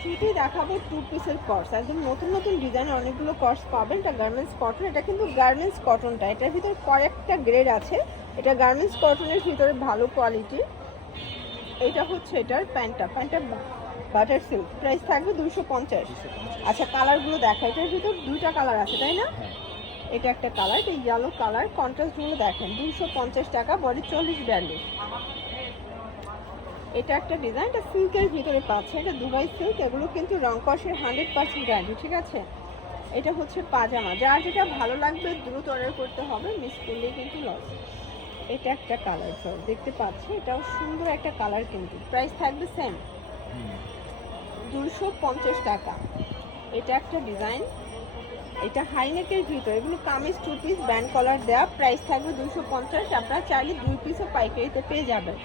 City দেখাবো two পিসের কর্স একদম নতুন নতুন ডিজাইনের অনেকগুলো কর্স পাবেন। এটা গার্মেন্টস কটন এটা কিন্তু গার্মেন্টস কটনটা এটার ভিতরে কয়েকটা গ্রেড আছে। এটা গার্মেন্টস কটনের ভিতরে ভালো কোয়ালিটি এটা হচ্ছে এটার প্যান্টটা। প্যান্টটা বাটার সিল্ক প্রাইস থাকবে দুশো পঞ্চাশ। আচ্ছা কালারগুলো দেখা। এটার ভিতর দুইটা কালার আছে তাই না? হ্যাঁ। এটা একটা কালার এটা ইয়েলো কালার কন্ট্রাস্টগুলো দেখেন। দুশো পঞ্চাশ টাকা বডি চল্লিশ বিয়াল্লিশ এটা একটা ডিজাইন এটা সিল্কের ভিতরে পাচ্ছে। এটা দুবাই সিল্ক এগুলো কিন্তু রং কষের হান্ড্রেড পার্সেন্ট গ্যারান্টি ঠিক আছে? এটা হচ্ছে পাজামা। যার যেটা ভালো লাগবে, দ্রুত অর্ডার করতে হবে মিস করলেই কিন্তু লস এটা একটা কালার সব দেখতে পাচ্ছি? এটাও সুন্দর একটা কালার কিন্তু। প্রাইস থাকবে সেম দুশো পঞ্চাশ টাকা। এটা একটা ডিজাইন এটা হাইনেকের ভিতর, এগুলো kameez two piece band collar দেওয়া প্রাইস থাকবে দুশো পঞ্চাশ। আপনারা চাইলে দুই পিসও পাইকারিতে পেয়ে যাবেন।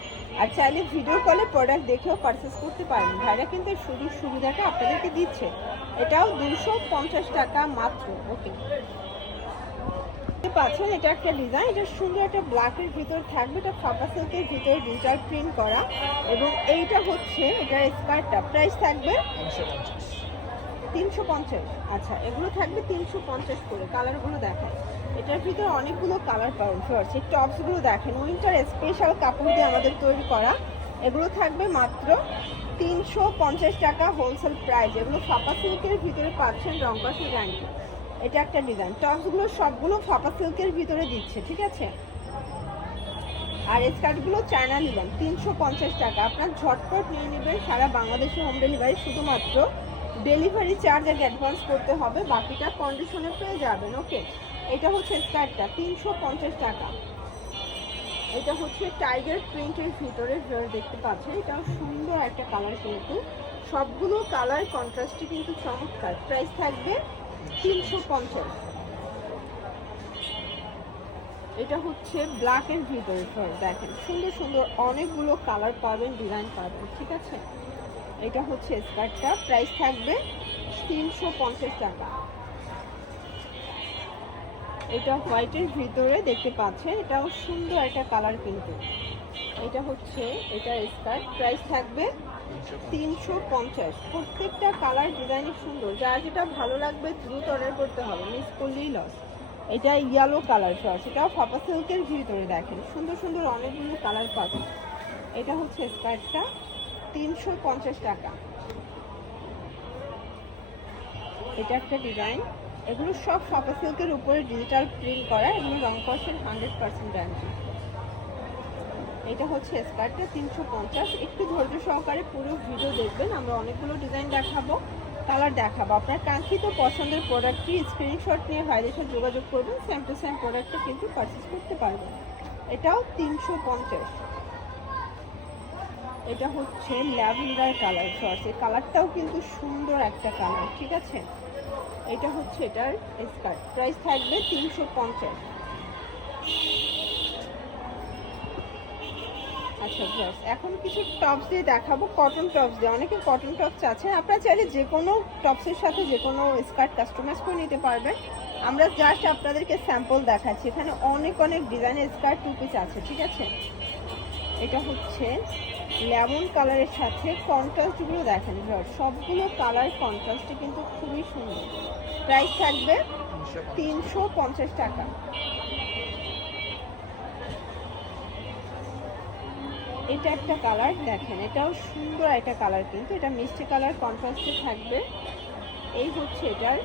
আর চাইলে ভিডিও কলে প্রোডাক্ট দেখেও পারচেস করতে পারেন। ভাইরা কিন্তু সুযোগ সুবিধাটা আপনাদেরকে দিচ্ছে। এটাও দুশো পঞ্চাশ টাকা মাত্র। ওকে পাচ্ছেন, এটা একটা ডিজাইন এটা সুন্দর একটা ব্ল্যাকের ভিতর থাকবে। এটা ফাঁকা সিল্কের ভিতরে ডিজিটাল প্রিন্ট করা। এবং এইটা হচ্ছে, এটা স্কার্টটা প্রাইস থাকবে একশো পঞ্চাশ। তিনশো পঞ্চাশ। আচ্ছা এগুলো থাকবে তিনশো পঞ্চাশ করে। কালারগুলো দেখায় এটার ভিতরে অনেকগুলো কালার পাবেন ফার্স্ট এই টপসগুলো দেখেন। উইন্টার স্পেশাল কাপড় দিয়ে আমাদের তৈরি করা। এগুলো থাকবে মাত্র তিনশো পঞ্চাশ টাকা হোলসেল প্রাইস এগুলো ফাপা সিল্কের ভিতরে পাচ্ছেন রংকসের গ্যারান্টি এটা একটা ডিজাইন টপসগুলো সবগুলো ফাপা সিল্কের ভিতরে দিচ্ছে, ঠিক আছে? আর স্কার্টগুলো চায়না নেবেন, তিনশো পঞ্চাশ টাকা। আপনার ঝটপট নিয়ে নেবেন। সারা বাংলাদেশে হোম ডেলিভারি শুধুমাত্র ডেলিভারি চার্জ আগে অ্যাডভান্স করতে হবে, বাকিটা কন্ডিশনে পেয়ে যাবেন ওকে এটা হচ্ছে স্কার্টটা তিনশো পঞ্চাশ টাকা। এটা হচ্ছে টাইগার প্রিন্টের ভিতরে দেখতে পাচ্ছেন এটা সুন্দর একটা কালার কিন্তু। সবগুলো কালার কন্ট্রাস্টে কিন্তু চমৎকার। প্রাইস থাকবে তিনশো পঞ্চাশ। এটা হচ্ছে ব্ল্যাকের ভিতরে দেখেন। সুন্দর সুন্দর অনেকগুলো কালার পাবেন ডিজাইন পাবেন, ঠিক আছে? এটা হচ্ছে স্কার্টটা। প্রাইস থাকবে তিনশো পঞ্চাশ টাকা। এটা হোয়াইটের ভিতরে দেখতে পাচ্ছেন, এটাও সুন্দর একটা কালার কিন্তু। এটা হচ্ছে, এটা স্কার্ট, প্রাইস থাকবে তিনশো তিনশো পঞ্চাশ। প্রত্যেকটা কালার ডিজাইনই সুন্দর। যার যেটা ভালো লাগবে দ্রুত অর্ডার করতে হবে, মিস করলেই লস। এটা ইয়েলো কালার সস, এটাও ফাপা সিল্কের ভিতরে দেখেন। সুন্দর সুন্দর অনেকগুলো কালার পাবেন। এটা হচ্ছে স্কার্টটা। তিনশো পঞ্চাশ টাকা। এটা একটা ডিজাইন এগুলো সব ফাপা সিল্কের উপরে ডিজিটাল প্রিন্ট করা এগুলো রং কষের হান্ড্রেড পার্সেন্ট গ্যারান্টি এটা হচ্ছে স্কার্টটা তিনশো পঞ্চাশ। একটু ধৈর্য সহকারে পুরো ভিডিও দেখবেন, আমরা অনেকগুলো ডিজাইন দেখাবো কালার দেখাবো। আপনার কাঙ্ক্ষিত পছন্দের প্রোডাক্টটি স্ক্রিনশট নিয়ে ভাইদের সাথে যোগাযোগ করবেন সেম টু সেম প্রোডাক্টটা কিন্তু পারচেস করতে পারবেন। এটাও তিনশো পঞ্চাশ। এটা হচ্ছে ল্যাভেন্ডার কালার শর্টস এই কালারটাও কিন্তু সুন্দর একটা কালার, ঠিক আছে? এটা হচ্ছে এটার স্কার্ট। প্রাইস থাকবে তিনশো পঞ্চাশ। আচ্ছা ব্যাস। এখন কিছু টপস দিয়ে দেখাবো, কটন টপস দিয়ে। অনেকে কটন টপস আছে আপনারা চাইলে যে কোনো টপসের সাথে যে কোনো স্কার্ট কাস্টমাইজ করে নিতে পারবেন। আমরা জাস্ট আপনাদেরকে স্যাম্পল দেখাচ্ছি। এখানে অনেক অনেক ডিজাইনের স্কার্ট টু পিস আছে, ঠিক আছে? এটা হচ্ছে লেমন কালারের সাথে কন্ট্রাস্টগুলো দেখেন সবগুলো কালার কন্ট্রাস্টে কিন্তু খুবই সুন্দর। প্রাইস থাকবে তিনশো পঞ্চাশ টাকা। এটা একটা কালার দেখেন, এটাও সুন্দর একটা কালার কিন্তু, এটা মিষ্টি কালার কন্ট্রাস্টে থাকবে। এই হচ্ছে এটার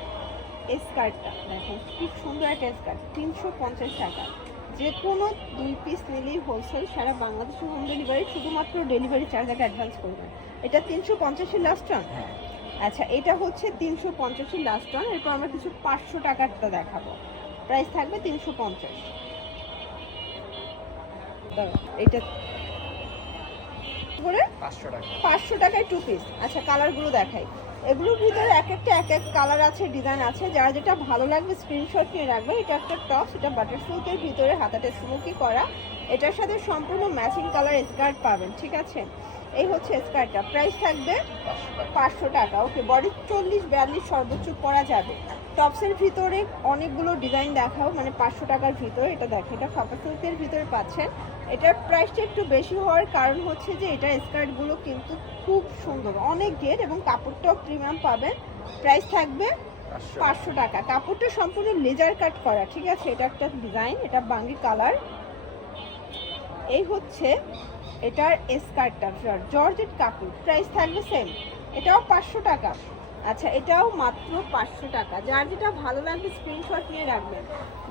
স্কার্টটা, দেখেন, খুব সুন্দর একটা স্কার্ট, তিনশো পঞ্চাশ টাকা। যে কোনো দুই পিস নিলেই হোলসেল সারা বাংলাদেশে হোম ডেলিভারি শুধুমাত্র ডেলিভারি চার্জ আগে অ্যাডভান্স করবেন এটা তিনশো পঞ্চাশের লাস্ট হ্যাঁ। আচ্ছা এটা হচ্ছে তিনশো পঞ্চাশের লাস্ট ওয়ান এরপর আমরা কিছু পাঁচশো টাকারটা দেখাবো। প্রাইস থাকবে তিনশো পঞ্চাশ। এটা করে? পাঁচশো টাকা। পাঁচশো টাকায় টু পিস আচ্ছা কালারগুলো দেখাই। এগুলোর ভিতরে এক একটা, এক এক কালার আছে ডিজাইন আছে। যারা যেটা ভালো লাগবে স্ক্রিনশট নিয়ে রাখবে। এটা একটা টপ এটা সিল্কের ভিতরে, হাতাটা স্মোকি করা। এটার সাথে সম্পূর্ণ ম্যাচিং কালার স্কার্ট পাবেন, ঠিক আছে? এই হচ্ছে স্কার্টটা প্রাইস থাকবে পাঁচশো টাকা। ওকে বডি চল্লিশ বিয়াল্লিশ সর্বোচ্চ পরা যাবে। টপসের ভিতরে অনেকগুলো ডিজাইন দেখাও মানে পাঁচশো টাকার ভিতরে এটা দেখো এটা ফাঁকা সিল্কের ভিতরে পাচ্ছেন। এটার প্রাইসটা একটু বেশি হওয়ার কারণ হচ্ছে যে এটা স্কার্টগুলো কিন্তু খুব সুন্দর অনেক গেট এবং কাপড়টাও প্রিমিয়াম পাবেন। প্রাইস থাকবে পাঁচশো। পাঁচশো টাকা। কাপড়টা সম্পূর্ণ লেজার কাট করা ঠিক আছে? এটা একটা ডিজাইন এটা বাঙ্গি কালার। এই হচ্ছে এটার স্কার্টটা জর্জেট কাপড় প্রাইস থাকবে সেম এটাও পাঁচশো টাকা। আচ্ছা এটাও মাত্র পাঁচশো টাকা। যার যেটা ভালো লাগবে স্ক্রিনশট নিয়ে রাখবেন।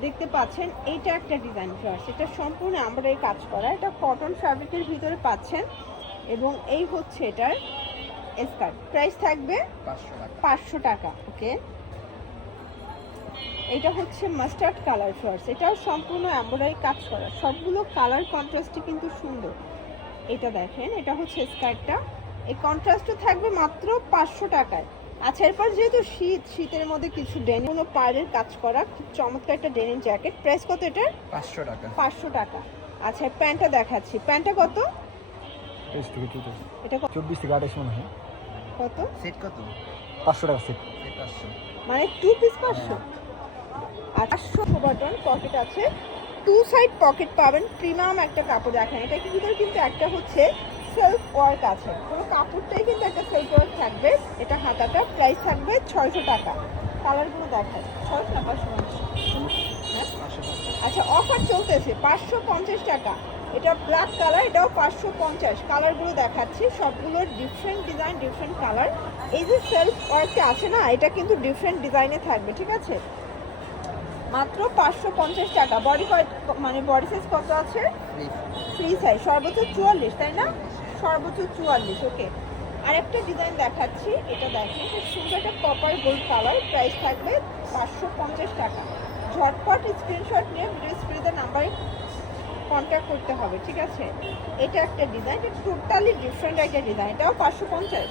দেখতে পাচ্ছেন এইটা একটা ডিজাইন ফ্লাওয়ার্স এটা সম্পূর্ণ আমরা এই কাজ করা। এটা কটন ফ্যাব্রিকের ভিতরে পাচ্ছেন। এবং এই হচ্ছে এটার স্কার্ট। প্রাইস থাকবে পাঁচশো টাকা। ওকে এটা হচ্ছে মাস্টার্ড কালার ফ্লাওয়ার্স এটাও সম্পূর্ণ এমব্রয়ডারি কাজ করা। সবগুলো কালার কন্ট্রাস্টই কিন্তু সুন্দর। এটা দেখেন এটা হচ্ছে স্কার্টটা। এই কন্ট্রাস্টও থাকবে মাত্র পাঁচশো টাকায়। আচ্ছা এরপর যেহেতু শীত শীতের মধ্যে কিছু ডেনিম কোনো পাড়ের কাজ করা খুব চমৎকার একটা ডেনিম জ্যাকেট প্রাইস কত এটার? পাঁচশো টাকা। পাঁচশো টাকা। আচ্ছা প্যান্টটা দেখাচ্ছি। প্যান্টটা কত? এটা চব্বিশ থেকে আঠাশ মনে হয়। কত? সেট কত? পাঁচশো টাকা সেট সেট মানে টু পিস পাঁচশো। আটশো বাটন পকেট আছে। টু সাইড পকেট পাবেন, প্রিমিয়াম একটা কাপড় দেখেন এটা কি ভিতরে কিন্তু একটা হচ্ছে সেলফ ওয়ার্ক আছে। পুরো কাপড়টাই কিন্তু একটা সেলফ ওয়ার্ক থাকবে। এটা হাতাটা প্রাইস থাকবে ছয়শো টাকা। কালারগুলো দেখায়। ছয়শো টাকা আচ্ছা অফার চলতেছে, পাঁচশো পঞ্চাশ টাকা। এটা ব্ল্যাক কালার এটাও পাঁচশো পঞ্চাশ। কালারগুলো দেখাচ্ছি সবগুলোর ডিফারেন্ট ডিজাইন ডিফারেন্ট কালার এই যে সেলফ ওয়ার্কটা আছে না, এটা কিন্তু ডিফারেন্ট ডিজাইনে থাকবে, ঠিক আছে? মাত্র পাঁচশো পঞ্চাশ টাকা। বডি মানে বডি সাইজ কত আছে? ফ্রি সাইজ সর্বোচ্চ চুয়াল্লিশ তাই না? সর্বোচ্চ চুয়াল্লিশ ওকে আরেকটা ডিজাইন দেখাচ্ছি এটা দেখেন খুব সুন্দর একটা কপার গোল্ড কালার প্রাইস থাকবে পাঁচশো পঞ্চাশ টাকা। ঝটপট স্ক্রিনশট নিয়ে ভিডিও স্ক্রিনে নাম্বারে কন্ট্যাক্ট করতে হবে ঠিক আছে? এটা একটা ডিজাইন এটা টোটালি ডিফারেন্ট একটা ডিজাইন এটাও পাঁচশো পঞ্চাশ।